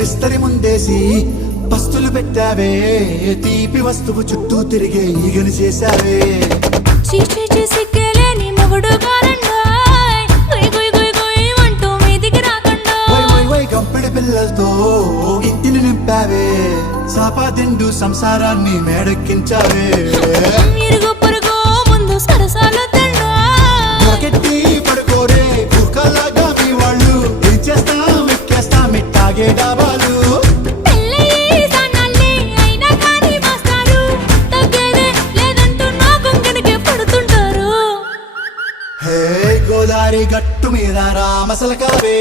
విస్తరి ముందేసి పస్తులు పెట్టావే, తీపి వస్తువు చుట్టూ తిరిగే ఈగలు చేశావే. సిగ్గలేని మొగుడు గారండోయ్, గుయ్ గుయ్ గుయ్ గుయ్ అంటూ మీదికి రాకండో. గంపెడి పిల్లలతో ఇంటిని నింపావే, సాపాదిండు సంసారాన్ని మేడెక్కించావే. ఇరుగు పొరుగు ముందు సరసాలొద్దండో, మొకెట్టి పడుకోరే కుక్కలాగా మీ వాళ్ళు, ఏం చేస్తాం ఎక్కేస్తాం ఇట్టాగే డాబాలు. పెళ్ళయి సన్నాళ్ళే అయినా కానీ మాస్తారు, తగ్గేదే లేదంటూ నా కొంకణకే పడుతుంటారు. హే గోదారి గట్టు మీద రామసలకావే,